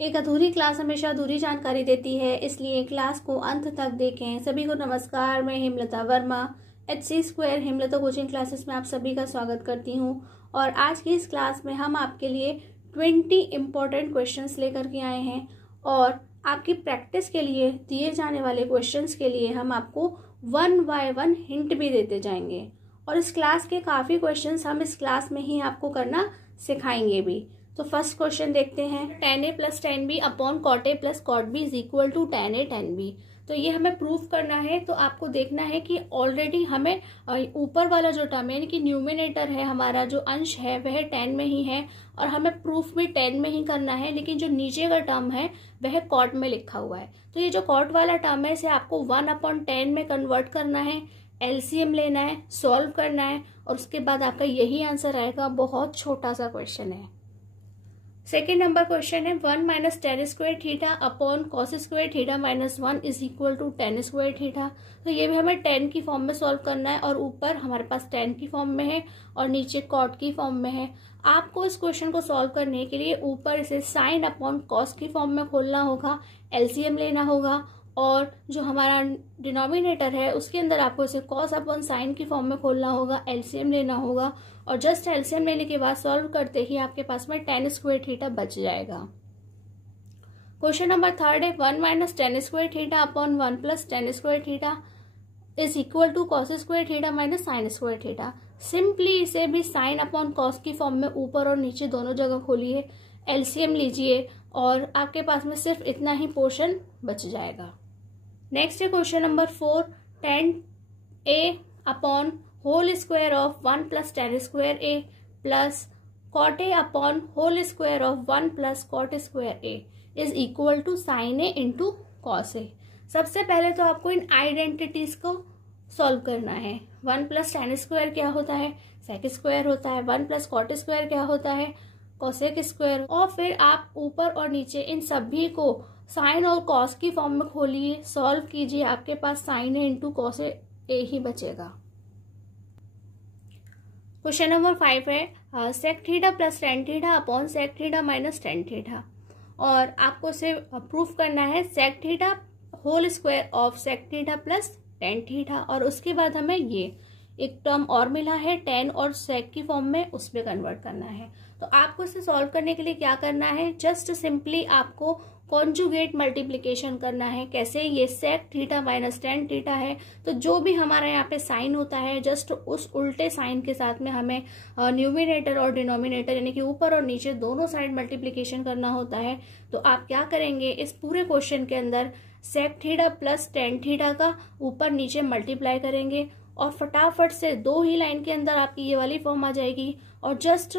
एक अधूरी क्लास हमेशा अधूरी जानकारी देती है, इसलिए क्लास को अंत तक देखें। सभी को नमस्कार, मैं Hemlata Verma HC² Hemlata coaching classes में आप सभी का स्वागत करती हूं। और आज की इस क्लास में हम आपके लिए 20 इम्पोर्टेंट क्वेश्चंस लेकर के आए हैं और आपकी प्रैक्टिस के लिए दिए जाने वाले क्वेश्चंस के लिए हम आपको 1 by 1 हिंट भी देते जाएंगे। और इस क्लास के काफ़ी क्वेश्चंस हम इस क्लास में ही आपको करना सिखाएंगे भी। तो फर्स्ट क्वेश्चन देखते हैं, tan A + tan B upon cot A + cot B equal to tan A tan B। तो ये हमें प्रूफ करना है। तो आपको देखना है कि ऑलरेडी हमें ऊपर वाला जो टर्म है यानी कि न्यूमिनेटर है, हमारा जो अंश है वह tan में ही है और हमें प्रूफ भी tan में ही करना है, लेकिन जो नीचे का टर्म है वह cot में लिखा हुआ है। तो ये जो cot वाला टर्म है इसे आपको 1/10 में कन्वर्ट करना है, LCM लेना है, सॉल्व करना है और उसके बाद आपका यही आंसर आएगा। बहुत छोटा सा क्वेश्चन है। सेकेंड नंबर क्वेश्चन है 1 - tan² theta upon cos² theta -1 is equal to tan² theta. तो ये भी हमें tan की फॉर्म में सॉल्व करना है और ऊपर हमारे पास tan की फॉर्म में है और नीचे cot की फॉर्म में है। आपको इस क्वेश्चन को सॉल्व करने के लिए ऊपर इसे sin अपॉन cos की फॉर्म में खोलना होगा, LCM लेना होगा और जो हमारा डिनोमिनेटर है उसके अंदर आपको इसे cos अपॉन sin की फॉर्म में खोलना होगा, LCM लेना होगा और जस्ट LCM लेने के बाद सॉल्व करते ही आपके पास में tan² थीटा बच जाएगा। क्वेश्चन नंबर थर्ड है 1 - tan² theta upon 1 + tan² theta is equal to cos² theta -sin² theta. Simply इसे भी sin अपॉन cos की फॉर्म में ऊपर और नीचे दोनों जगह खोलिए, LCM लीजिए और आपके पास में सिर्फ इतना ही पोर्शन बच जाएगा। नेक्स्ट है question number 4 tan A upon whole square of 1 + tan² A plus cot A upon whole square of 1 + cot² A is equal to sin A into cos A। सबसे पहले तो आपको इन आइडेंटिटीज को सॉल्व करना है। 1 + tan² क्या होता है, sec² होता है। 1 + cot² क्या होता है, cosec²। और फिर आप ऊपर और नीचे इन सभी को साइन और कॉस की फॉर्म में खोलिए, सॉल्व कीजिए, आपके पास sin A into cos A ही बचेगा। क्वेश्चन नंबर 5 है sec theta plus tan theta upon sec theta minus tan theta और आपको इसे प्रूफ करना है sec theta whole square of sec theta plus tan theta और उसके बाद हमें ये एक टर्म और मिला है tan और sec की फॉर्म में, उसमें कन्वर्ट करना है। तो आपको इसे सॉल्व करने के लिए क्या करना है, जस्ट सिंपली आपको कॉन्जुगेट मल्टीप्लिकेशन करना है। कैसे, ये sec theta minus tan theta है तो जो भी हमारा यहाँ पे साइन होता है जस्ट उस उल्टे साइन के साथ में हमें न्यूमिनेटर और डिनोमिनेटर यानी कि ऊपर और नीचे दोनों साइड मल्टीप्लिकेशन करना होता है। तो आप क्या करेंगे, इस पूरे क्वेश्चन के अंदर sec theta plus tan theta का ऊपर नीचे मल्टीप्लाई करेंगे और फटाफट से 2 ही लाइन के अंदर आपकी ये वाली फॉर्म आ जाएगी और just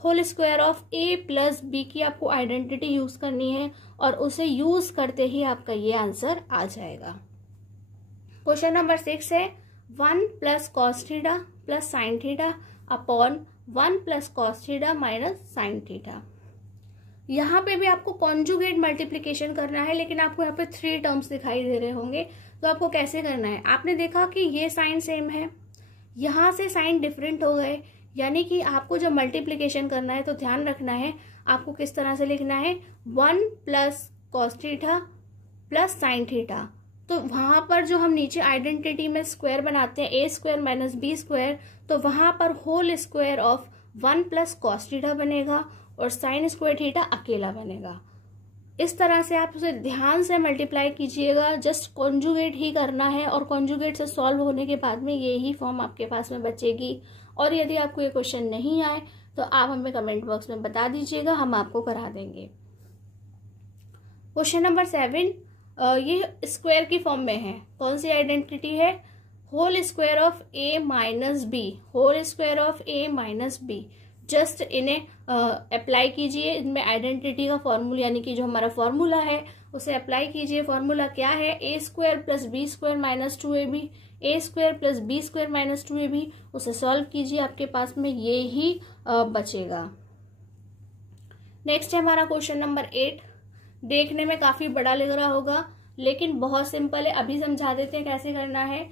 whole square of A + B की आपको आइडेंटिटी यूज करनी है और उसे यूज करते ही आपका ये आंसर आ जाएगा। क्वेश्चन नंबर 6 है 1 + cos theta plus sin theta upon 1 + cos theta minus sin theta. यहाँ पे भी आपको कॉन्जुगेट मल्टीप्लिकेशन करना है, लेकिन आपको यहाँ पे 3 टर्म्स दिखाई दे रहे होंगे। तो आपको कैसे करना है, आपने देखा कि ये साइन सेम है, यहाँ से साइन डिफरेंट हो गए, यानी कि आपको जब मल्टीप्लिकेशन करना है तो ध्यान रखना है आपको किस तरह से लिखना है, 1 + cos theta plus sin theta. तो वहां पर जो हम नीचे आइडेंटिटी में स्क्वायर बनाते हैं A² - B², तो वहां पर whole square of 1 + cos theta बनेगा और sin² थीटा अकेला बनेगा। इस तरह से आप उसे ध्यान से मल्टीप्लाई कीजिएगा, जस्ट कॉन्जुगेट ही करना है और कॉन्जुगेट से सॉल्व होने के बाद में ये ही फॉर्म आपके पास में बचेगी। और यदि आपको ये क्वेश्चन नहीं आए तो आप हमें कमेंट बॉक्स में बता दीजिएगा, हम आपको करा देंगे। क्वेश्चन नंबर 7 ये स्क्वायर की फॉर्म में है। कौन सी आइडेंटिटी है, whole square of A minus B, whole square of A minus B। Just इन्हें अप्लाई कीजिए, इनमें आइडेंटिटी का फॉर्मूला यानी कि जो हमारा फॉर्मूला है उसे अप्लाई कीजिए। फॉर्मूला क्या है, A² + B² - 2AB, A² + B² - 2AB। उसे सॉल्व कीजिए, आपके पास में ये ही बचेगा। नेक्स्ट है हमारा क्वेश्चन नंबर 8। देखने में काफी बड़ा लग रहा होगा लेकिन बहुत सिंपल है, अभी समझा देते हैं कैसे करना है।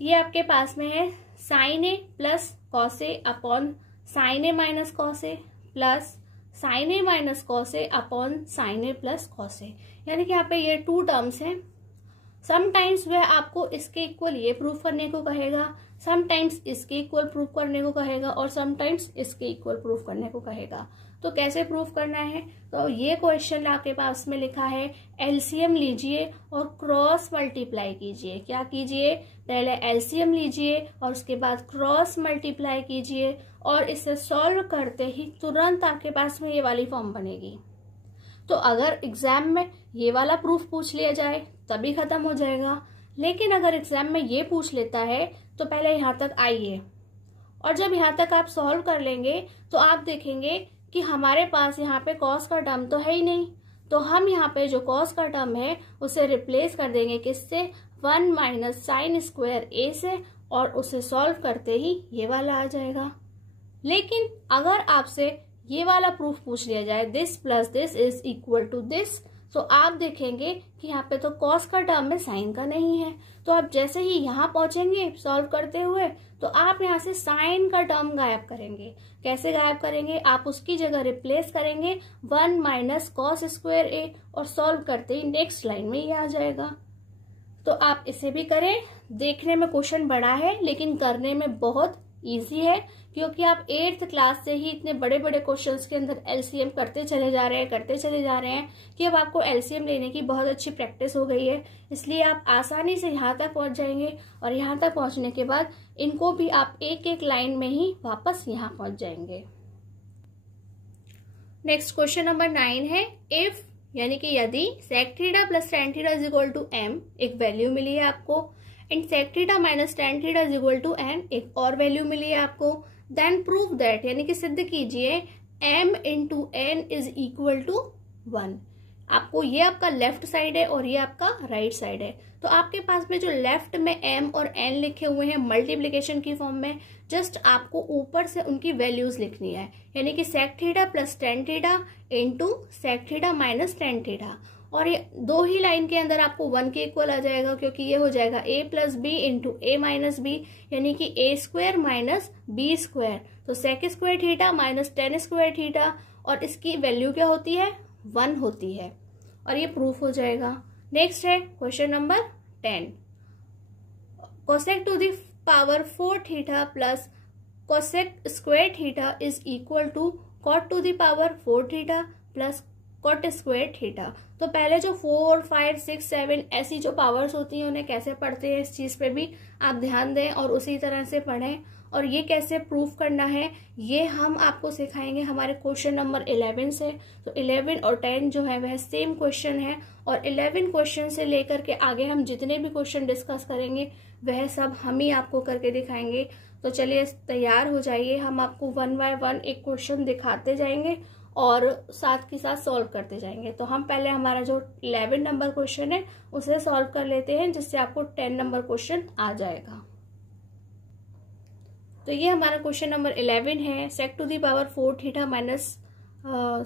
ये आपके पास में है sin A + cos A upon sin A - cos A plus sine A minus cos A upon sine A plus cos A. यानी कि यहाँ पे ये 2 टर्म्स हैं। समटाइम्स वह आपको इसके इक्वल ये प्रूव करने को कहेगा, समटाइम्स इसके इक्वल प्रूव करने को कहेगा, और समटाइम्स इसके इक्वल प्रूव करने को कहेगा। तो कैसे प्रूव करना है, तो ये क्वेश्चन आपके पास में लिखा है, एलसीएम लीजिए और क्रॉस मल्टीप्लाई कीजिए। क्या कीजिए, पहले एलसीएम लीजिए और उसके बाद क्रॉस मल्टीप्लाई कीजिए, और इसे सॉल्व करते ही तुरंत आपके पास में ये वाली फॉर्म बनेगी। तो अगर एग्जाम में ये वाला प्रूफ पूछ लिया जाए तभी खत्म हो जाएगा, लेकिन अगर एग्जाम में ये पूछ लेता है तो पहले यहाँ तक आइए, और जब यहाँ तक आप सॉल्व कर लेंगे तो आप देखेंगे कि हमारे पास यहाँ पे कॉस का टर्म तो है ही नहीं, तो हम यहाँ पे जो कॉस का टर्म है उसे रिप्लेस कर देंगे किससे, 1 माइनस साइन स्क्वायर ए से, और उसे सॉल्व करते ही ये वाला आ जाएगा। लेकिन अगर आपसे ये वाला प्रूफ पूछ लिया जाए, this plus this is equal to this, तो आप देखेंगे कि यहाँ पे तो कॉस का टर्म में साइन का नहीं है, तो आप जैसे ही यहाँ पहुंचेंगे सॉल्व करते हुए तो आप यहाँ से साइन का टर्म गायब करेंगे। कैसे गायब करेंगे, आप उसकी जगह रिप्लेस करेंगे 1 माइनस कॉस स्क्वायर ए, और सॉल्व करते ही नेक्स्ट लाइन में ये आ जाएगा। तो आप इसे भी करें। देखने में क्वेश्चन बड़ा है लेकिन करने में बहुत इजी है, क्योंकि आप 8th क्लास से ही इतने बड़े बड़े क्वेश्चंस के अंदर एलसीएम करते चले जा रहे हैं कि अब आपको एलसीएम लेने की बहुत अच्छी प्रैक्टिस हो गई है। इसलिए आप आसानी से यहाँ तक पहुंच जाएंगे, और यहाँ तक पहुंचने के बाद इनको भी आप एक एक लाइन में ही वापस यहाँ पहुंच जाएंगे। नेक्स्ट क्वेश्चन नंबर 9 है, इफ यानी कि यदि sec theta plus tan theta is equal to m, एक वैल्यू मिली है आपको, and sec theta minus tan theta is equal to n, एक और वैल्यू मिली है आपको, देन प्रूव दैट यानी कि सिद्ध कीजिए m into N is equal to 1। आपको ये आपका लेफ्ट साइड है और ये आपका राइट साइड है, तो आपके पास में जो लेफ्ट में m और n लिखे हुए हैं मल्टीप्लीकेशन की फॉर्म में, जस्ट आपको ऊपर से उनकी वैल्यूज लिखनी है, यानी कि sec theta plus tan theta into sec theta minus tan theta, और ये दो ही लाइन के अंदर आपको 1 के इक्वल आ जाएगा, क्योंकि ये हो जाएगा a plus B into A minus B, यानी कि a square minus B square. तो sec square theta minus tan square theta, और इसकी वैल्यू क्या होती है, 1 होती है, और ये प्रूफ हो जाएगा। नेक्स्ट है question number 10, cosec to the power 4 theta plus cosec square theta is equal to cot to the power 4 theta plus cot square theta. तो पहले जो 4, 5, 6, 7 ऐसी जो पावर्स होती हैं उन्हें कैसे पढ़ते हैं, इस चीज पे भी आप ध्यान दें और उसी तरह से पढ़ें, और ये कैसे प्रूफ करना है ये हम आपको सिखाएंगे हमारे क्वेश्चन नंबर 11 से। तो 11 और 10 जो है वह सेम क्वेश्चन है, और 11 क्वेश्चन से लेकर के आगे हम जितने भी क्वेश्चन डिस्कस करेंगे वह सब हम ही आपको करके दिखाएंगे। तो चलिए तैयार हो जाइए, हम आपको 1 बाय 1 एक क्वेश्चन दिखाते जाएंगे और साथ के साथ सॉल्व करते जाएंगे। तो हम पहले हमारा जो 11 नंबर क्वेश्चन है उसे सॉल्व कर लेते हैं, जिससे आपको 10 नंबर क्वेश्चन आ जाएगा। तो ये हमारा क्वेश्चन नंबर 11 है, sec to the power 4 theta minus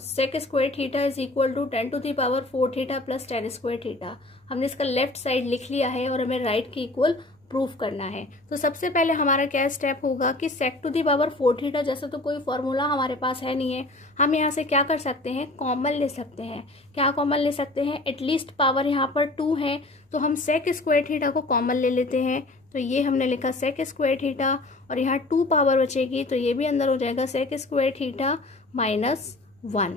sec square theta is equal to 10 to the power 4 theta plus 10 square theta. हमने इसका लेफ्ट साइड लिख लिया है और हमें राइट के इक्वल प्रूफ करना है। तो सबसे पहले हमारा क्या स्टेप होगा कि सेक टू दी पावर 4 थीटा जैसे तो कोई फॉर्मूला हमारे पास है नहीं है, हम यहाँ से क्या कर सकते हैं, कॉमन ले सकते हैं। क्या कॉमन ले सकते हैं, एटलीस्ट पावर यहाँ पर 2 है, तो हम सेक स्क्वायर थीटा को कॉमन ले लेते हैं। तो ये हमने लिखा सेक स्क्वायर थीटा, और यहाँ 2 पावर बचेगी तो ये भी अंदर हो जाएगा सेक स्क्वायर थीटा माइनस 1।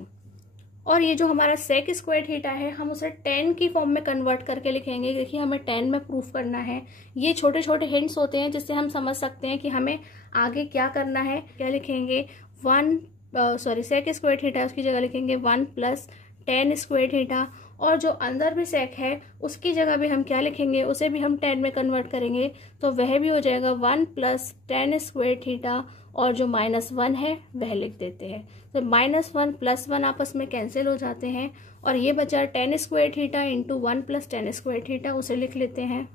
और ये जो हमारा सेक स्क्वायर थीटा है हम उसे 10 की फॉर्म में कन्वर्ट करके लिखेंगे, क्योंकि हमें 10 में प्रूफ करना है। ये छोटे छोटे हिंट्स होते हैं जिससे हम समझ सकते हैं कि हमें आगे क्या करना है। क्या लिखेंगे, सेक स्क्वायर थीटा उसकी जगह लिखेंगे 1 प्लस 10 स्क्वायर थीटा, और जो अंदर भी सेक है उसकी जगह भी हम क्या लिखेंगे, उसे भी हम 10 में कन्वर्ट करेंगे, तो वह भी हो जाएगा 1 प्लस 10 स्क्वायर थीटा, और जो -1 है वह लिख देते हैं। तो -1 प्लस 1 आपस में कैंसिल हो जाते हैं, और ये बचा 10 square theta into 1 plus 10 square theta, उसे लिख लेते हैं।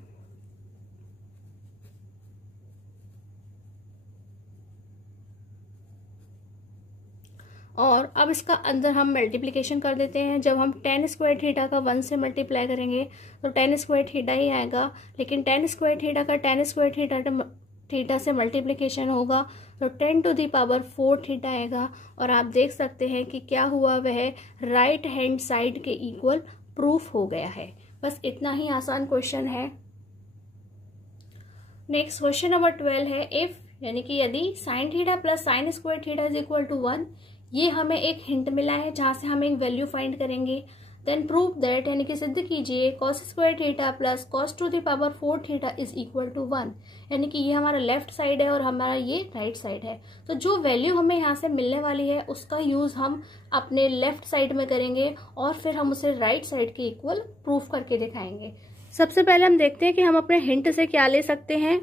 और अब इसका अंदर हम मल्टीप्लिकेशन कर देते हैं। जब हम 10 स्क्वायर थीटा का 1 से मल्टीप्लाई करेंगे तो 10 स्क्वायर थीटा ही आएगा, लेकिन 10 स्क्वायर थीटा का 10 स्क्वायर थीटा थीटा से मल्टीप्लिकेशन होगा तो 10⁴ थीटा आएगा। और आप देख सकते हैं कि क्या हुआ, वह राइट हैंड साइड के इक्वल प्रूफ हो गया है। बस इतना ही आसान क्वेश्चन है। नेक्स्ट क्वेश्चन नंबर 12 है इफ, यानी कि यदि sine theta plus sine square theta is equal to 1, ये हमें एक हिंट मिला है जहां से हम एक वैल्यू फाइंड करेंगे। देन प्रूव दैट, यानी कि सिद्ध कीजिए cos square theta plus cos⁴ theta is equal to 1, यानी कि ये हमारा लेफ्ट साइड है और हमारा ये राइट साइड है। तो जो वैल्यू हमें यहाँ से मिलने वाली है उसका यूज हम अपने लेफ्ट साइड में करेंगे और फिर हम उसे राइट साइड के इक्वल प्रूफ करके दिखाएंगे। सबसे पहले हम देखते हैं कि हम अपने हिंट से क्या ले सकते हैं।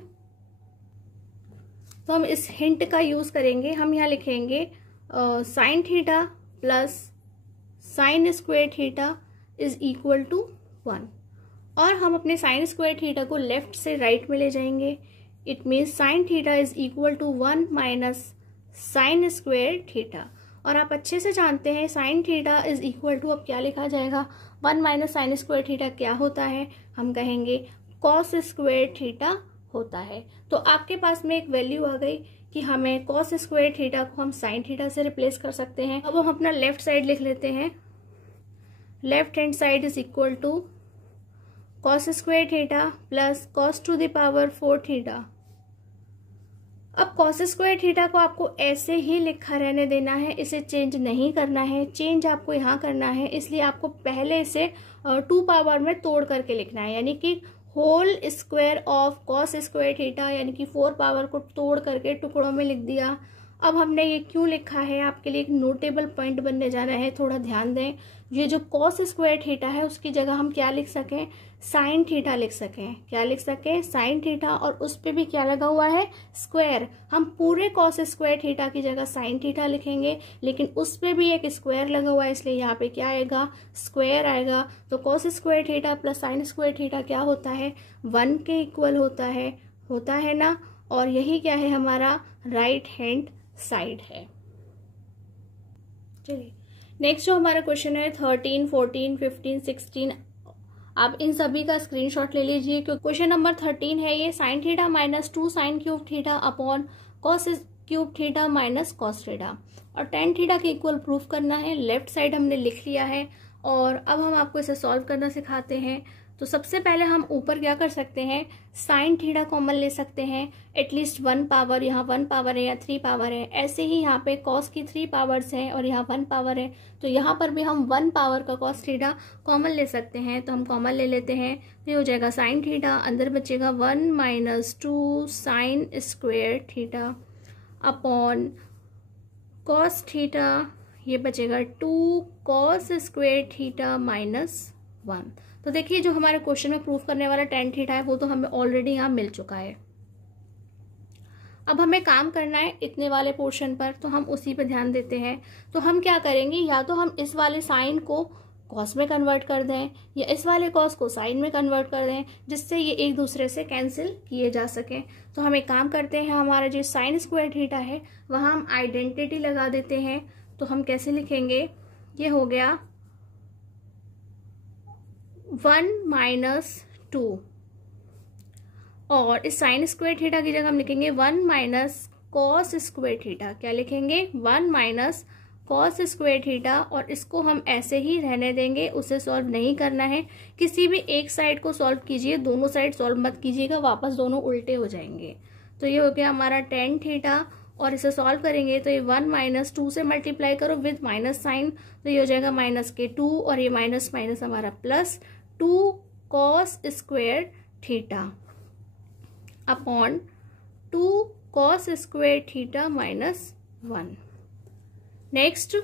तो हम इस हिंट का यूज करेंगे। हम यहाँ लिखेंगे sine theta plus sine square theta is equal to 1, और हम अपने साइन स्क्वायर थीटा को लेफ्ट से राइट में ले जाएंगे। It means sine theta is equal to 1 minus sine square theta. और आप अच्छे से जानते हैं sine theta is equal to, अब क्या लिखा जाएगा, 1 माइनस साइन स्क्वायर थीटा क्या होता है, हम कहेंगे कॉस स्क्वायर थीटा होता है। तो आपके पास में एक वैल्यू आ गई कि हमें कॉस स्क्वायर थीटा को हम साइन थीटा से रिप्लेस कर सकते हैं। अब हम अपना लेफ्ट साइड लिख लेते हैं। Left hand side is equal to cos square theta plus cos⁴ theta. अब कॉस स्क्वायर थीटा को आपको ऐसे ही लिखा रहने देना है, इसे चेंज नहीं करना है। चेंज आपको यहाँ करना है, इसलिए आपको पहले इसे 2 पावर में तोड़ करके लिखना है, यानी कि whole square of cos square theta, यानी कि 4 पावर को तोड़ करके टुकड़ों में लिख दिया। अब हमने ये क्यों लिखा है, आपके लिए एक नोटेबल पॉइंट बनने जाना है, थोड़ा ध्यान दें। ये जो कॉस स्क्वायर थीटा है उसकी जगह हम क्या लिख सकें, साइन थीटा लिख सकें। क्या लिख सकें, साइन थीटा, और उस पे भी क्या लगा हुआ है, स्क्वायर। हम पूरे कॉस स्क्वायर थीटा की जगह साइन थीटा लिखेंगे, लेकिन उस पे भी एक स्क्वायर लगा हुआ है, इसलिए यहाँ पे क्या आएगा, स्क्वायर आएगा। तो cos square theta plus sine square theta क्या होता है, 1 के इक्वल होता है ना। और यही क्या है, हमारा राइट हैंड साइड है। चलिए नेक्स्ट जो हमारा क्वेश्चन है 13, 14, 15, 16, आप इन सभी का स्क्रीनशॉट ले लीजिए क्योंकि क्वेश्चन नंबर 13 है ये, sign theta minus 2 sign cube theta upon cos cube theta minus cos theta, और टेन थीटा के इक्वल प्रूफ करना है। लेफ्ट साइड हमने लिख लिया है और अब हम आपको इसे सॉल्व करना सिखाते हैं। तो सबसे पहले हम ऊपर क्या कर सकते हैं, साइन थीटा कॉमन ले सकते हैं, एटलीस्ट 1 पावर, यहाँ 1 पावर है या 3 पावर है। ऐसे ही यहाँ पे कॉस की 3 पावर्स हैं और यहाँ 1 पावर है, तो यहाँ पर भी हम 1 पावर का कॉस थीटा कॉमन ले सकते हैं। तो हम कॉमन ले लेते हैं, तो ये हो जाएगा साइन थीटा, अंदर बचेगा 1 minus 2 sign square theta upon cos theta, ये बचेगा 2 कॉस स्क्वायर थीटा माइनस 1। तो देखिए जो हमारे क्वेश्चन में प्रूफ करने वाला टेन थीटा है वो तो हमें ऑलरेडी यहाँ मिल चुका है। अब हमें काम करना है इतने वाले पोर्शन पर, तो हम उसी पे ध्यान देते हैं। तो हम क्या करेंगे, या तो हम इस वाले साइन को कॉस में कन्वर्ट कर दें या इस वाले कॉस को साइन में कन्वर्ट कर दें, जिससे ये एक दूसरे से कैंसिल किए जा सके। तो हम एक काम करते हैं, हमारा जो साइन स्क्वायर थीटा है वहाँ हम आइडेंटिटी लगा देते हैं। तो हम कैसे लिखेंगे, ये हो गया 1 माइनस 2, और इस साइन स्क्वायर थीटा की जगह हम लिखेंगे 1 माइनस कॉस स्क्वायर थीटा। क्या लिखेंगे, 1 माइनस कॉस स्क्वायर थीटा, और इसको हम ऐसे ही रहने देंगे, उसे सॉल्व नहीं करना है। किसी भी एक साइड को सॉल्व कीजिए, दोनों साइड सॉल्व मत कीजिएगा, वापस दोनों उल्टे हो जाएंगे। तो ये हो गया हमारा टेन थीटा, और इसे सॉल्व करेंगे तो ये 1 माइनस 2 से मल्टीप्लाई करो विद माइनस साइन, तो ये हो जाएगा माइनस के 2, और ये माइनस माइनस हमारा plus 2 cos square theta upon 2 cos square theta minus 1। Next,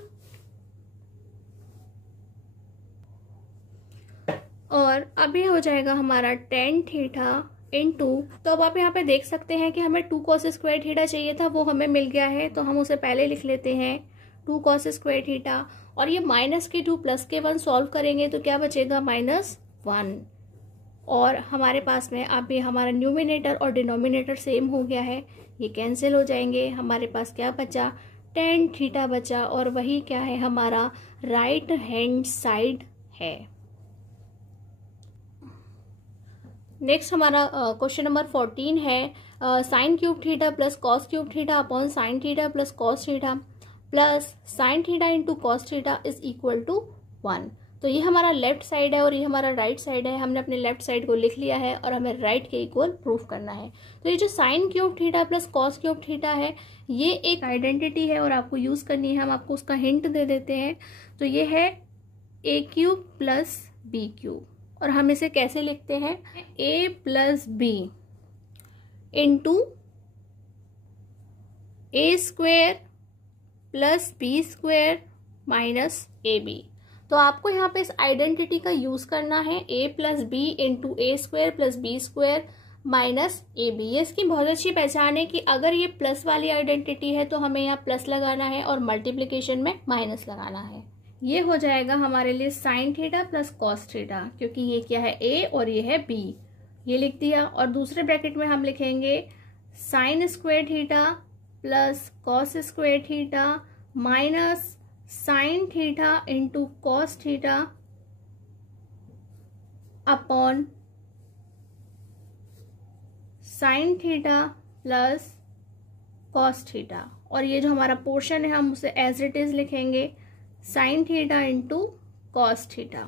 और अभी हो जाएगा हमारा टेन थीटा इंटू, तो अब आप यहाँ पे देख सकते हैं कि हमें 2 कॉस स्क्वायर थीटा चाहिए था, वो हमें मिल गया है। तो हम उसे पहले लिख लेते हैं 2 कॉस स्क्वायर थीटा, और ये माइनस के 2 प्लस के 1 सॉल्व करेंगे तो क्या बचेगा, -1। और हमारे पास में अभी हमारा न्यूमिनेटर और डिनोमिनेटर सेम हो गया है, ये कैंसिल हो जाएंगे। हमारे पास क्या बचा, टेन थीटा बचा, और वही क्या है, हमारा राइट हैंड साइड है। नेक्स्ट हमारा क्वेश्चन नंबर 14 है sine cube theta plus cos cube theta upon sine theta plus cos theta plus sine theta into cos theta is equal to 1। तो ये हमारा लेफ्ट साइड है और ये हमारा राइट साइड है। हमने अपने लेफ्ट साइड को लिख लिया है और हमें राइट के इक्वल प्रूफ करना है। तो ये जो sign cube theta plus cos cube theta है ये एक आइडेंटिटी है और आपको यूज करनी है। हम आपको उसका हिंट दे देते हैं। तो ये है A cube plus B cube और हम इसे कैसे लिखते हैं, A plus B into A square plus B square minus A B. तो आपको यहाँ पे इस आइडेंटिटी का यूज करना है, A plus B into A square plus B square minus A B. ये इसकी बहुत अच्छी पहचान है कि अगर ये प्लस वाली आइडेंटिटी है तो हमें यहाँ प्लस लगाना है और मल्टीप्लीकेशन में माइनस लगाना है। ये हो जाएगा हमारे लिए sign theta plus cos theta, क्योंकि ये क्या है ए और ये है बी, ये लिख दिया। और दूसरे ब्रैकेट में हम लिखेंगे sign square theta plus cos square theta minus sine theta into cos theta upon sine theta plus cos theta. और ये जो हमारा पोर्शन है हम उसे एज इट इज लिखेंगे sine theta into cos theta.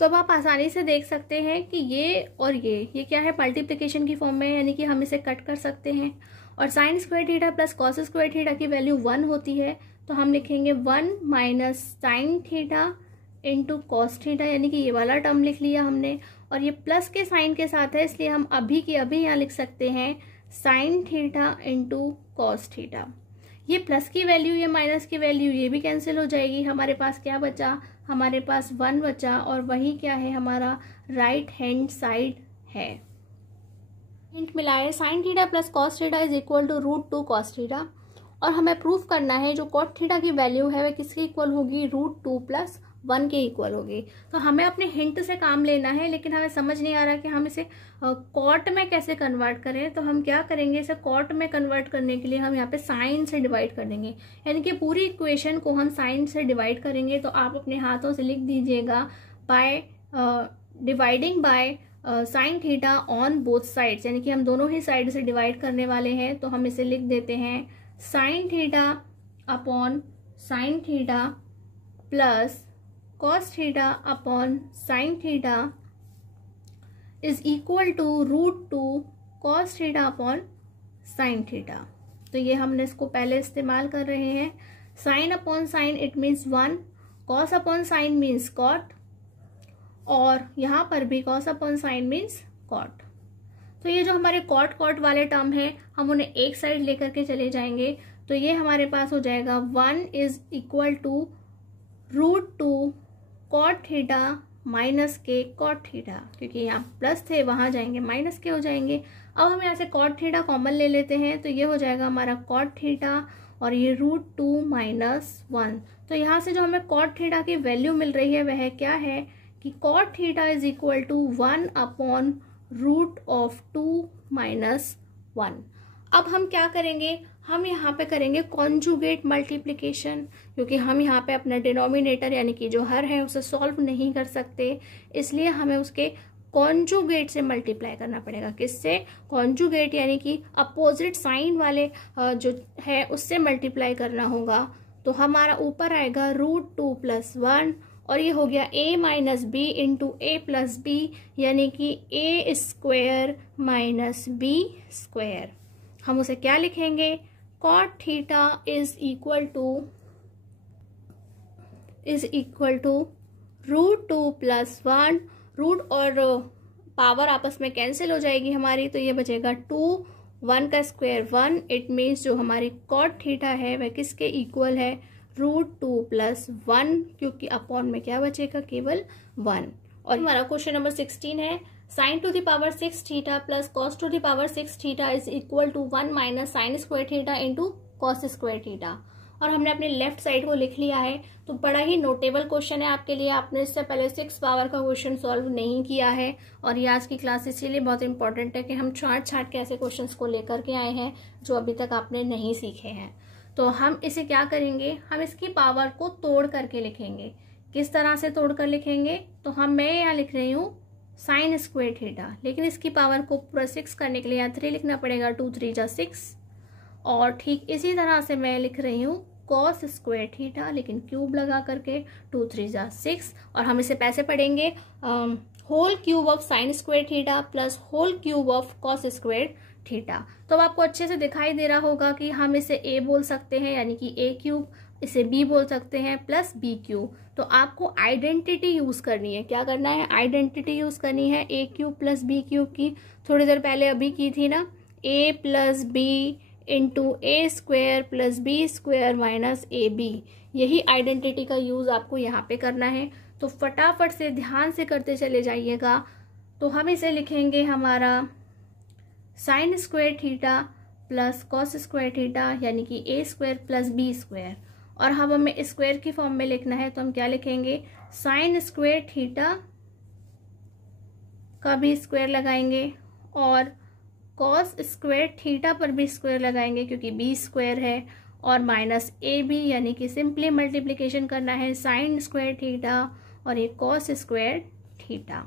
तो अब आप आसानी से देख सकते हैं कि ये और ये क्या है, मल्टीप्लिकेशन की फॉर्म में, यानी कि हम इसे कट कर सकते हैं। और sign square theta plus cos square theta की वैल्यू 1 होती है, तो हम लिखेंगे 1 minus sine theta into cos theta, यानी कि ये वाला टर्म लिख लिया हमने। और ये प्लस के साइन के साथ है इसलिए हम अभी की अभी यहाँ लिख सकते हैं sine theta into cos theta. ये प्लस की वैल्यू ये माइनस की वैल्यू ये भी कैंसिल हो जाएगी। हमारे पास क्या बचा, हमारे पास 1 बचा और वही क्या है, हमारा राइट हैंड साइड है। हिंट मिला है sine theta plus cos theta is equal to √2 cos theta. और हमें प्रूफ करना है जो कॉट थीटा की वैल्यू है वह किसके इक्वल होगी, √2 + 1 के इक्वल होगी। तो हमें अपने हिंट से काम लेना है, लेकिन हमें समझ नहीं आ रहा कि हम इसे कॉट में कैसे कन्वर्ट करें। तो हम क्या करेंगे, इसे कॉट में कन्वर्ट करने के लिए हम यहाँ पे साइन से डिवाइड कर देंगे, यानी कि पूरी इक्वेशन को हम साइन से डिवाइड करेंगे। तो आप अपने हाथों से लिख दीजिएगा by dividing by sine theta on both sides, यानी कि हम दोनों ही साइड से डिवाइड करने वाले हैं। तो हम इसे लिख देते हैं sine theta upon sine theta plus cos theta upon sine theta is equal to √2 cos theta upon sine theta. तो ये हमने इसको पहले इस्तेमाल कर रहे हैं। Sine upon sine it means 1, cos upon sine means cot, और यहाँ पर भी cos upon sine means cot. तो ये जो हमारे कॉट वाले टर्म है हम उन्हें एक साइड लेकर के चले जाएंगे। तो ये हमारे पास हो जाएगा 1 is equal to √2 cot theta minus के कॉट थीटा, क्योंकि यहाँ प्लस थे वहां जाएंगे माइनस के हो जाएंगे। अब हम यहाँ से कॉट थीटा कॉमन ले लेते हैं, तो ये हो जाएगा हमारा कॉट थीटा और ये √2 - 1। तो यहाँ से जो हमें कॉट थीटा की वैल्यू मिल रही है वह क्या है कि cot theta is equal to 1 upon √2 - 1। अब हम क्या करेंगे, हम यहाँ पे करेंगे कॉन्जुगेट मल्टीप्लिकेशन, क्योंकि हम यहाँ पे अपना डिनोमिनेटर यानी कि जो हर है उसे सॉल्व नहीं कर सकते, इसलिए हमें उसके कॉन्जुगेट से मल्टीप्लाई करना पड़ेगा। किससे, कॉन्जुगेट यानी कि अपोजिट साइन वाले जो है उससे मल्टीप्लाई करना होगा। तो हमारा ऊपर आएगा √2 + 1 और ये हो गया a minus B into a plus B, यानी कि a square minus b square. हम उसे क्या लिखेंगे, cot theta is equal to √2 + 1। Root और पावर आपस में कैंसिल हो जाएगी हमारी, तो ये बचेगा 2, 1 का स्क्वायर 1। इट मीन्स जो हमारी कॉट थीटा है वह किसके इक्वल है, √2 + 1, क्योंकि अपॉन में क्या बचेगा, केवल 1। और हमारा क्वेश्चन नंबर 16 है sin to the power 6 theta plus cos to the power 6 theta is equal to 1 minus sine square theta into cos square theta. और हमने अपने लेफ्ट साइड को लिख लिया है। तो बड़ा ही नोटेबल क्वेश्चन है आपके लिए, आपने इससे पहले 6 पावर का क्वेश्चन सॉल्व नहीं किया है। और ये आज की क्लास इसीलिए बहुत इंपॉर्टेंट है कि हम छाट के ऐसे क्वेश्चन को लेकर के आए हैं जो अभी तक आपने नहीं सीखे हैं। तो हम इसे क्या करेंगे, हम इसकी पावर को तोड़ करके लिखेंगे। किस तरह से तोड़ कर लिखेंगे, तो मैं यहाँ लिख रही हूँ साइन स्क्वायर थीटा, लेकिन इसकी पावर को पूरा 6 करने के लिए यहाँ 3 लिखना पड़ेगा, 2 3 जा 6। और ठीक इसी तरह से मैं लिख रही हूँ कॉस स्क्वायर थीटा, लेकिन क्यूब लगा करके, 2 3 जा 6। और हम इसे पैसे पढ़ेंगे whole cube of sine square theta plus whole cube of cos square theta. तो अब आपको अच्छे से दिखाई दे रहा होगा कि हम इसे ए बोल सकते हैं, यानी कि ए क्यूब, इसे बी बोल सकते हैं प्लस बी क्यूब। तो आपको आइडेंटिटी यूज करनी है। क्या करना है? आइडेंटिटी यूज करनी है A cube plus B cube की। थोड़ी देर पहले अभी की थी ना, A plus B into A square plus B square minus A B. यही आइडेंटिटी का यूज आपको यहाँ पे करना है। तो फटाफट से ध्यान से करते चले जाइएगा। तो हम इसे लिखेंगे हमारा sign square theta plus cos square theta, यानी कि ए स्क्वायर प्लस बी स्क्वायर। और हम हमें स्क्वायर की फॉर्म में लिखना है, तो हम क्या लिखेंगे? साइन स्क्वायर थीटा का भी स्क्वायर लगाएंगे और कॉस स्क्वायर थीटा पर भी स्क्वायर लगाएंगे क्योंकि बी स्क्वायर है, और माइनस ए बी, यानी कि सिंपली मल्टीप्लिकेशन करना है साइन स्क्वायर थीटा और ये कॉस स्क्वायर थीटा।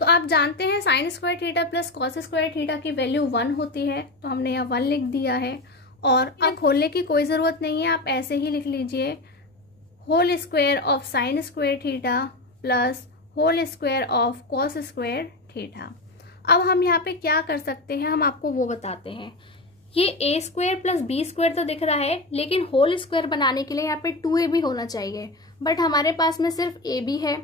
तो आप जानते हैं sign square theta plus cos square theta की वैल्यू 1 होती है, तो हमने यहाँ 1 लिख दिया है। और अब खोलने की कोई ज़रूरत नहीं है, आप ऐसे ही लिख लीजिए whole square of sine square theta plus whole square of cos square theta. अब हम यहाँ पे क्या कर सकते हैं, हम आपको वो बताते हैं। ये ए स्क्वायर प्लस बी स्क्वायर तो दिख रहा है, लेकिन होल स्क्वायर बनाने के लिए यहाँ पे 2ab भी होना चाहिए, बट हमारे पास में सिर्फ ab है।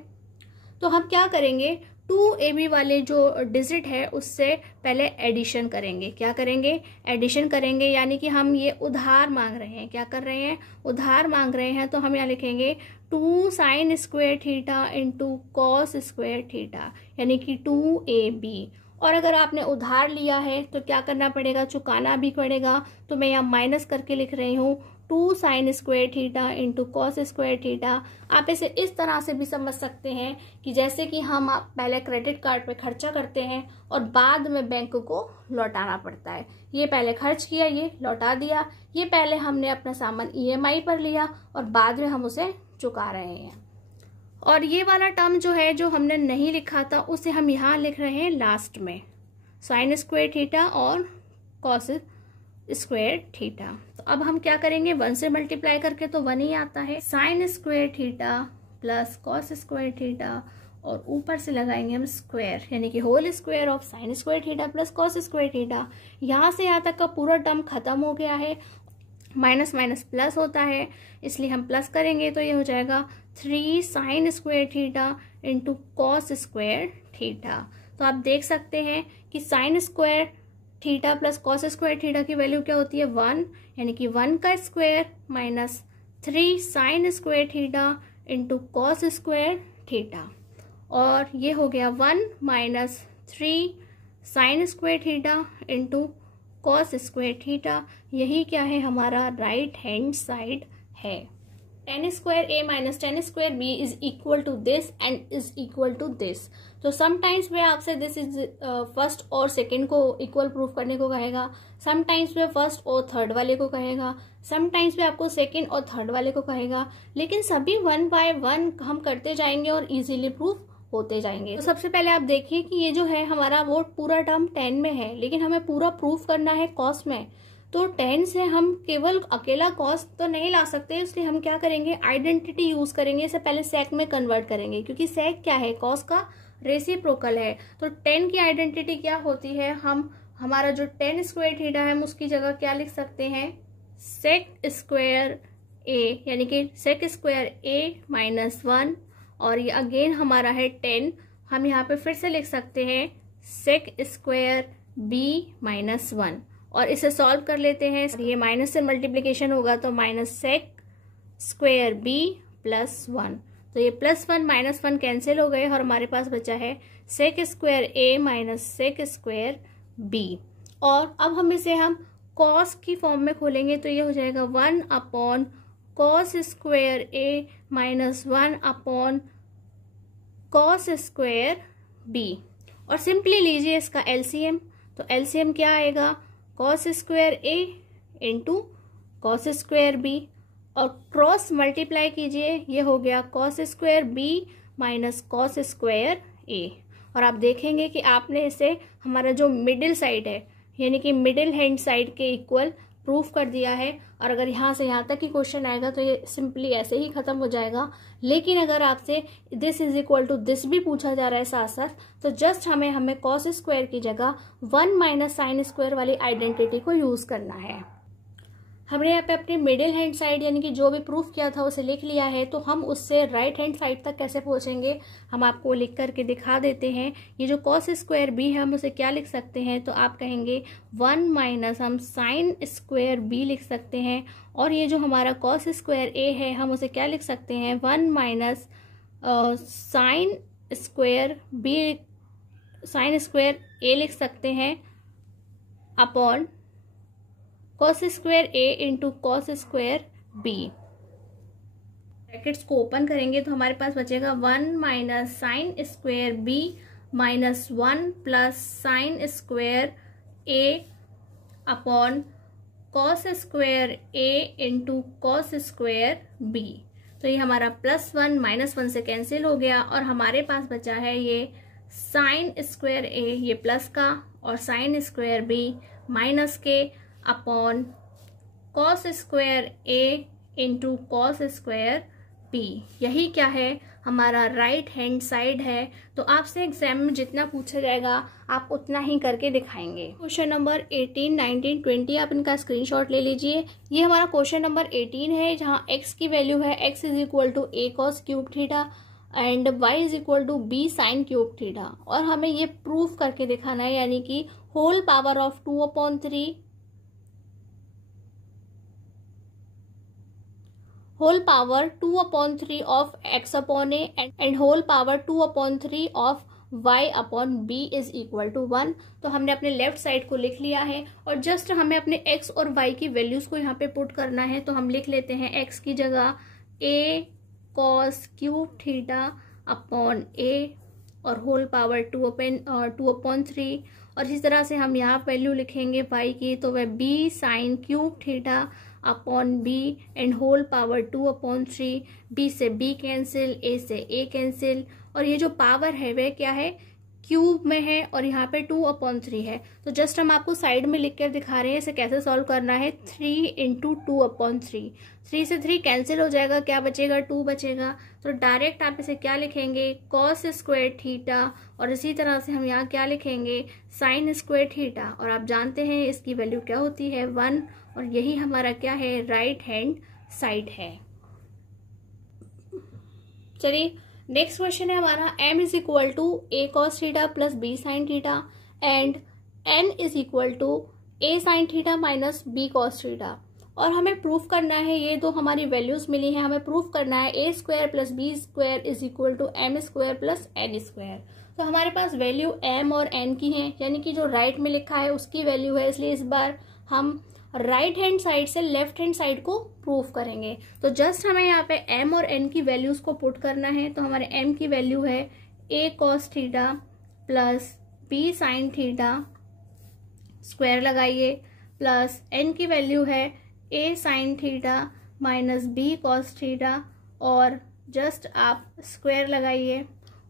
तो हम क्या करेंगे? 2ab वाले जो डिजिट है उससे पहले एडिशन करेंगे। क्या करेंगे? एडिशन करेंगे, यानी कि हम ये उधार मांग रहे हैं। क्या कर रहे हैं? उधार मांग रहे हैं। तो हम यहाँ लिखेंगे 2 sign square theta into cos square theta, यानी कि 2ab। और अगर आपने उधार लिया है तो क्या करना पड़ेगा? चुकाना भी पड़ेगा। तो मैं यहाँ माइनस करके लिख रही हूँ 2 sign square theta into cos square theta. आप इसे इस तरह से भी समझ सकते हैं कि जैसे कि हम पहले क्रेडिट कार्ड पे खर्चा करते हैं और बाद में बैंक को लौटाना पड़ता है। ये पहले खर्च किया, ये लौटा दिया। ये पहले हमने अपना सामान EMI पर लिया और बाद में हम उसे चुका रहे हैं। और ये वाला टर्म जो है, जो हमने नहीं लिखा था, उसे हम यहाँ लिख रहे हैं लास्ट में, साइन स्क्वायर थीटा और कॉस स्क्वायर थीटा। तो अब हम क्या करेंगे? 1 से मल्टीप्लाई करके तो 1 ही आता है। Sine square theta plus cos square theta और ऊपर से लगाएंगे हम स्क्वायर, यानी कि whole square of sine square theta plus cos square theta. यहाँ से यहाँ तक का पूरा टर्म खत्म हो गया है। माइनस माइनस प्लस होता है, इसलिए हम प्लस करेंगे तो ये हो जाएगा 3 sign square theta into cos square theta. तो आप देख सकते हैं कि sign square theta plus cos square theta की वैल्यू क्या होती है? 1, यानी कि 1 का square minus 3 sign square theta into cos square theta. और ये हो गया 1 minus 3 sign square theta into cos square theta. यही क्या है? हमारा राइट हैंड साइड है। tan square a minus tan square b is equal to this and is equal to this. तो समटाइम्स वे आपसे दिस इज फर्स्ट और second को इक्वल प्रूफ करने को कहेगा, समटाइम्स वे फर्स्ट और थर्ड वाले को कहेगा, समटाइम्स वे आपको सेकंड और थर्ड वाले को कहेगा, लेकिन सभी 1 बाय 1 हम करते जाएंगे और इजीली प्रूफ होते जाएंगे। तो सबसे पहले आप देखिए कि ये जो है हमारा वो पूरा टर्म 10 में है, लेकिन हमें पूरा प्रूफ करना है कॉस में। तो 10 से हम केवल अकेला कॉस तो नहीं ला सकते, इसलिए हम क्या करेंगे? आइडेंटिटी यूज करेंगे। इसे पहले सेक में कन्वर्ट करेंगे, क्योंकि सेक क्या है? कॉस का रेसिप्रोकल है। तो 10 की आइडेंटिटी क्या होती है? हम हमारा जो tan स्क्वायर थीटा है हम उसकी जगह क्या लिख सकते हैं? सेक स्क्वायर a, यानी कि सेक स्क्वायर a माइनस 1। और ये अगेन हमारा है 10। हम यहाँ पे फिर से लिख सकते हैं सेक स्क्वायर b माइनस 1। और इसे सॉल्व कर लेते हैं। ये माइनस से मल्टीप्लिकेशन होगा तो minus sec square b plus 1। तो ये प्लस 1 माइनस 1 कैंसिल हो गए और हमारे पास बचा है sec square a minus sec square b। और अब हम इसे कॉस की फॉर्म में खोलेंगे तो ये हो जाएगा 1 upon cos square a minus 1 upon cos square b। और सिंपली लीजिए इसका एलसीएम। तो एलसीएम क्या आएगा? Cos square a into cos square b, और क्रॉस मल्टीप्लाई कीजिए, ये हो गया cos square b minus cos square A. और आप देखेंगे कि आपने इसे हमारा जो मिडिल साइड है यानी कि मिडिल हैंड साइड के इक्वल प्रूफ कर दिया है। और अगर यहाँ से यहाँ तक ही क्वेश्चन आएगा तो ये सिंपली ऐसे ही खत्म हो जाएगा। लेकिन अगर आपसे this is equal to this भी पूछा जा रहा है साथ साथ, तो जस्ट हमें कॉस स्क्वायर की जगह 1 माइनस साइन स्क्वायर वाली आइडेंटिटी को यूज करना है। हमने यहाँ पे अपने मिडिल हैंड साइड यानी कि जो भी प्रूफ किया था उसे लिख लिया है, तो हम उससे राइट हैंड साइड तक कैसे पहुंचेंगे हम आपको लिख करके दिखा देते हैं। ये जो कॉस स्क्वायर बी है हम उसे क्या लिख सकते हैं, तो आप कहेंगे 1 माइनस हम साइन स्क्वायर बी लिख सकते हैं। और ये जो हमारा कॉस स्क्वायर ए है हम उसे क्या लिख सकते हैं, 1 minus sine square B, sine square A लिख सकते हैं upon cos square A into cos square B. Brackets को ओपन करेंगे तो हमारे पास बचेगा 1 minus sine square B minus 1 plus sine square A upon cos square A into cos square B. तो ये हमारा +1 -1 से कैंसिल हो गया और हमारे पास बचा है ये साइन स्क्वायर ए, ये प्लस का, और साइन स्क्वायर बी माइनस के upon cos square A into cos square B. यही क्या है, हमारा राइट हैंड साइड है। तो आपसे एग्जाम में जितना पूछा जाएगा आप उतना ही करके दिखाएंगे। क्वेश्चन नंबर 18, 19, 20 आप इनका स्क्रीनशॉट ले लीजिए। ये हमारा क्वेश्चन नंबर 18 है जहाँ x की वैल्यू है x is equal to a cos cube theta and y is equal to b sine cube theta. और हमें ये प्रूफ करके दिखाना है यानी कि whole power of 2/3 whole power 2/3 of x upon a and whole power 2/3 of y upon b is equal to 1। तो हमने अपने लेफ्ट साइड को लिख लिया है और जस्ट हमें अपने x और y की वैल्यूज को यहाँ पे पुट करना है। तो हम लिख लेते हैं x की जगह a cos cube theta upon a और होल पावर 2/3। और इस तरह से हम यहाँ वैल्यू लिखेंगे y की, तो वह b sine cube theta upon b and whole power 2/3। b से b कैंसिल, a से a कैंसिल, और ये जो पावर है वह क्या है, क्यूब में है और यहाँ पे 2/3 है। तो जस्ट हम आपको साइड में लिख कर दिखा रहे हैं इसे कैसे सॉल्व करना है। 3 इंटू 2/3, 3 से 3 कैंसिल हो जाएगा, क्या बचेगा, 2 बचेगा। तो डायरेक्ट आप इसे क्या लिखेंगे, कॉस स्क्वायर थीटा, और इसी तरह से हम यहाँ क्या लिखेंगे, साइन स्क्वायर थीटा। और आप जानते हैं इसकी वैल्यू क्या होती है, 1। और यही हमारा क्या है, राइट हैंड साइड है। चलिए नेक्स्ट क्वेश्चन है हमारा m is equal to a cos theta plus b sine theta and n is equal to a sine theta minus b cos theta. और हमें प्रूफ करना है, ये दो हमारी वैल्यूज मिली हैं, हमें प्रूफ करना है a square plus b square is equal to m square plus n square. तो हमारे पास वैल्यू m और n की है, यानी कि जो राइट में लिखा है उसकी वैल्यू है, इसलिए इस बार हम राइट हैंड साइड से लेफ्ट हैंड साइड को प्रूफ करेंगे। तो जस्ट हमें यहाँ पे m और n की वैल्यूज को पुट करना है। तो हमारे m की वैल्यू है a cos theta plus b sine theta, square लगाइए, प्लस n की वैल्यू है a sine theta minus b cos theta, और जस्ट आप स्क्वायर लगाइए।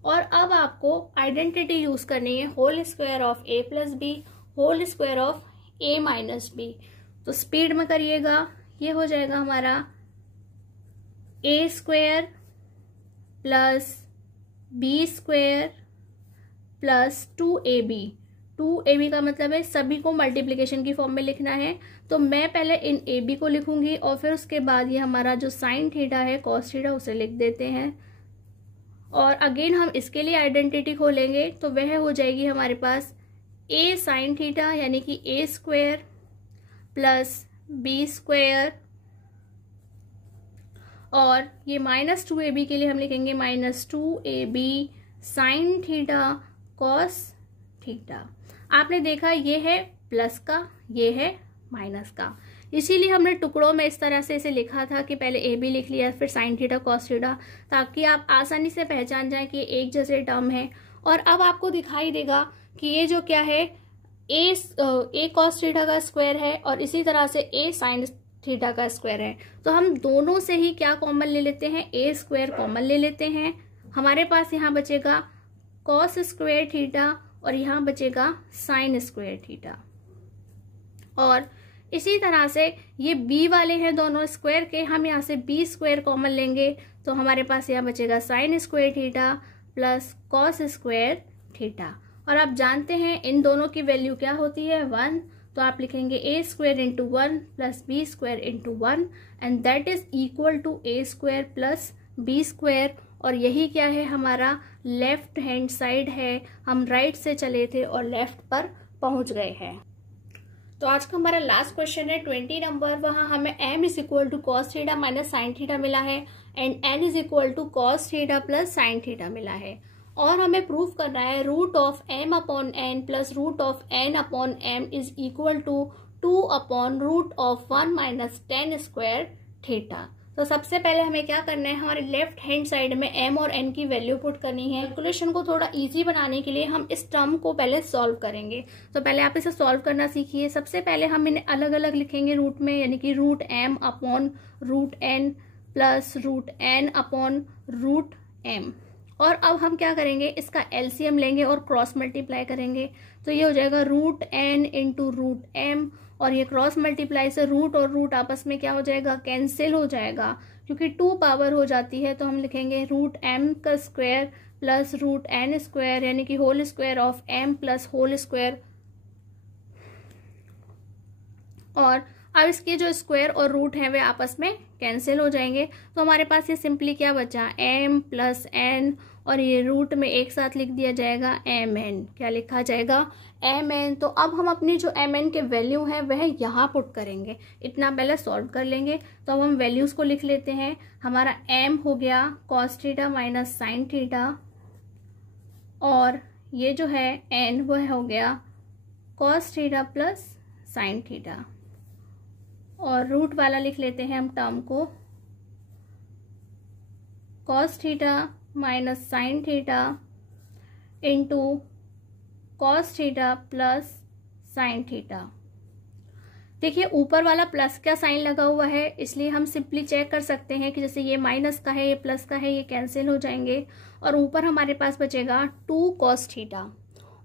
और अब आपको आइडेंटिटी यूज करनी है, whole square of a plus b whole square of a minus b। तो स्पीड में करिएगा, ये हो जाएगा हमारा a square plus b square plus 2ab। 2ab का मतलब है सभी को मल्टीप्लिकेशन की फॉर्म में लिखना है। तो मैं पहले इन ab को लिखूंगी और फिर उसके बाद ये हमारा जो साइन थीटा है कॉस थीटा उसे लिख देते हैं। और अगेन हम इसके लिए आइडेंटिटी खोलेंगे, तो वह हो जाएगी हमारे पास a साइन थीटा यानी कि a square plus b square, और ये माइनस 2ab के लिए हम लिखेंगे minus 2ab sine theta cos theta. आपने देखा ये है प्लस का, ये है माइनस का, इसीलिए हमने टुकड़ों में इस तरह से इसे लिखा था कि पहले ab लिख लिया फिर साइन थीटा कॉस थीटा, ताकि आप आसानी से पहचान जाएं कि एक जैसे टर्म है। और अब आपको दिखाई देगा कि ये जो क्या है, a cos थीटा का स्क्वायर है और इसी तरह से a साइन थीटा का स्क्वायर है। तो हम दोनों से ही क्या कॉमन ले लेते हैं, a स्क्वायर कॉमन ले लेते हैं। हमारे पास यहाँ बचेगा कॉस स्क्वायर थीटा और यहाँ बचेगा साइन स्क्वायर थीटा। और इसी तरह से ये b वाले हैं दोनों स्क्वायर के, हम यहाँ से b स्क्वायर कॉमन लेंगे तो हमारे पास यहाँ बचेगा sign square theta plus cos square theta. और आप जानते हैं इन दोनों की वैल्यू क्या होती है, 1, तो आप लिखेंगे a square into 1 plus b square into 1 and that is equal to a square plus b square. और यही क्या है, हमारा लेफ्ट हैंड साइड है, हम राइट से चले थे और लेफ्ट पर पहुंच गए हैं। तो आज का हमारा लास्ट क्वेश्चन है 20 नंबर, वहां हमें m is equal to cos theta minus sine theta मिला है and n is equal to cos theta plus sine theta मिला है। और हमें प्रूव करना है root of m upon n plus root of n upon m is equal to 2 upon root of 1 minus tan square theta. तो सबसे पहले हमें क्या करना है, हमारे लेफ्ट हैंड साइड में m और n की वैल्यू पुट करनी है। कैलकुलेशन को थोड़ा इजी बनाने के लिए हम इस टर्म को पहले सॉल्व करेंगे। तो पहले आप इसे सॉल्व करना सीखिए। सबसे पहले हम इन्हें अलग अलग लिखेंगे रूट में, यानी कि root m upon root n plus root n upon root m। और अब हम क्या करेंगे, इसका एलसीएम लेंगे और क्रॉस मल्टीप्लाई करेंगे। तो ये हो जाएगा root n into root m, और ये क्रॉस मल्टीप्लाई से रूट और रूट आपस में क्या हो जाएगा, कैंसिल हो जाएगा, क्योंकि 2 पावर हो जाती है। तो हम लिखेंगे रूट m का square plus root n square, यानी कि whole square of m plus whole square. और अब इसके जो स्क्वायर और रूट हैं वे आपस में कैंसिल हो जाएंगे। तो हमारे पास ये सिंपली क्या बचा, m प्लस n, और ये रूट में एक साथ लिख दिया जाएगा mn। क्या लिखा जाएगा, mn। तो अब हम अपनी जो mn के वैल्यू है वह यहाँ पुट करेंगे। इतना पहले सॉल्व कर लेंगे। तो अब हम वैल्यूज को लिख लेते हैं। हमारा m हो गया cos theta minus sine theta, और ये जो है n वह हो गया cos theta plus sine theta, और रूट वाला लिख लेते हैं हम टर्म को, cos theta minus sine theta into cos theta plus sine theta. देखिए ऊपर वाला प्लस का साइन लगा हुआ है, इसलिए हम सिंपली चेक कर सकते हैं कि जैसे ये माइनस का है, ये प्लस का है, ये कैंसिल हो जाएंगे। और ऊपर हमारे पास बचेगा 2 कॉस थीटा।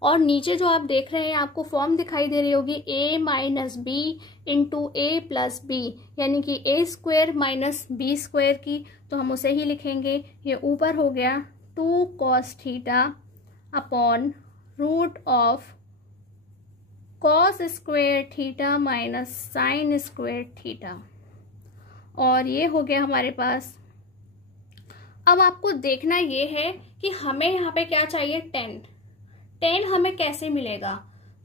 और नीचे जो आप देख रहे हैं आपको फॉर्म दिखाई दे रही होगी a minus B into A plus B, यानी कि a square minus B square की। तो हम उसे ही लिखेंगे। ये ऊपर हो गया 2 cos theta upon root of cos square theta minus sine square theta, और ये हो गया हमारे पास। अब आपको देखना ये है कि हमें यहाँ पे क्या चाहिए, 10 हमें कैसे मिलेगा।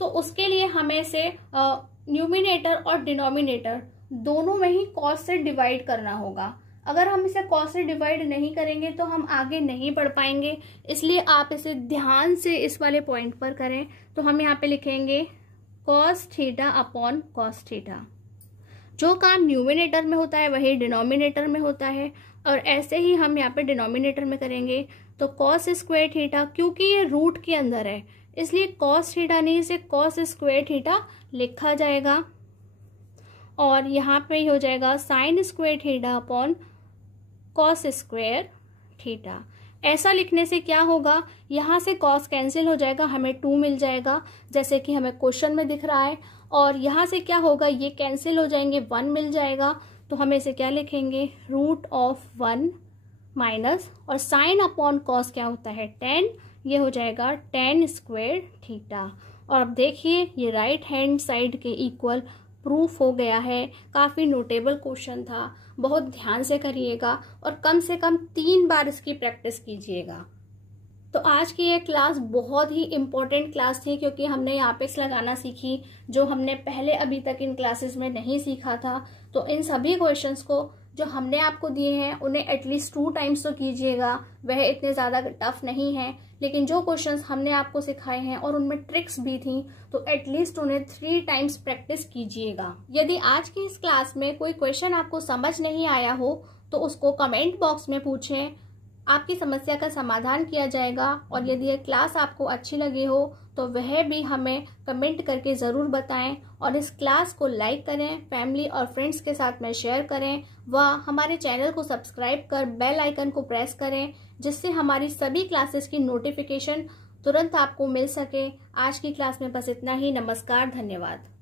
तो उसके लिए हमें से न्यूमिनेटर और डिनोमिनेटर दोनों में ही कॉस से डिवाइड करना होगा। अगर हम इसे कॉस से डिवाइड नहीं करेंगे तो हम आगे नहीं बढ़ पाएंगे, इसलिए आप इसे ध्यान से इस वाले पॉइंट पर करें। तो हम यहाँ पे लिखेंगे cos theta upon cos theta. जो काम न्यूमिनेटर में होता है वही डिनोमिनेटर में होता है, और ऐसे ही हम यहाँ पे डिनोमिनेटर में करेंगे। तो कॉस स्क्वायर थीटा, क्योंकि ये रूट के अंदर है इसलिए कॉस थीटा नहीं, इसे कॉस स्क्वायर थीटा लिखा जाएगा। और यहाँ पे हो जाएगा sign square theta upon cos square theta. ऐसा लिखने से क्या होगा, यहाँ से कॉस कैंसिल हो जाएगा, हमें 2 मिल जाएगा जैसे कि हमें क्वेश्चन में दिख रहा है। और यहाँ से क्या होगा, ये कैंसिल हो जाएंगे, 1 मिल जाएगा। तो हम इसे क्या लिखेंगे, रूट ऑफ 1 माइनस, और साइन अपॉन कॉस क्या होता है 10, ये हो जाएगा 10 स्क्वायर थीटा। और अब देखिए ये राइट हैंड साइड के इक्वल प्रूफ हो गया है। काफ़ी नोटेबल क्वेश्चन था, बहुत ध्यान से करिएगा और कम से कम 3 बार इसकी प्रैक्टिस कीजिएगा। तो आज की ये क्लास बहुत ही इम्पोर्टेंट क्लास थी, क्योंकि हमने एपेक्स लगाना सीखी जो हमने पहले अभी तक इन क्लासेस में नहीं सीखा था। तो इन सभी क्वेश्चंस को जो हमने आपको दिए हैं उन्हें एटलीस्ट 2 टाइम्स तो कीजिएगा। वह इतने ज़्यादा टफ नहीं है, लेकिन जो क्वेश्चंस हमने आपको सिखाए हैं और उनमें ट्रिक्स भी थी, तो एटलीस्ट उन्हें 3 टाइम्स प्रैक्टिस कीजिएगा। यदि आज की इस क्लास में कोई क्वेश्चन आपको समझ नहीं आया हो तो उसको कमेंट बॉक्स में पूछें, आपकी समस्या का समाधान किया जाएगा। और यदि ये क्लास आपको अच्छी लगी हो तो वह भी हमें कमेंट करके ज़रूर बताएं, और इस क्लास को लाइक करें, फैमिली और फ्रेंड्स के साथ में शेयर करें, व हमारे चैनल को सब्सक्राइब कर बेल आइकन को प्रेस करें, जिससे हमारी सभी क्लासेस की नोटिफिकेशन तुरंत आपको मिल सके। आज की क्लास में बस इतना ही। नमस्कार, धन्यवाद।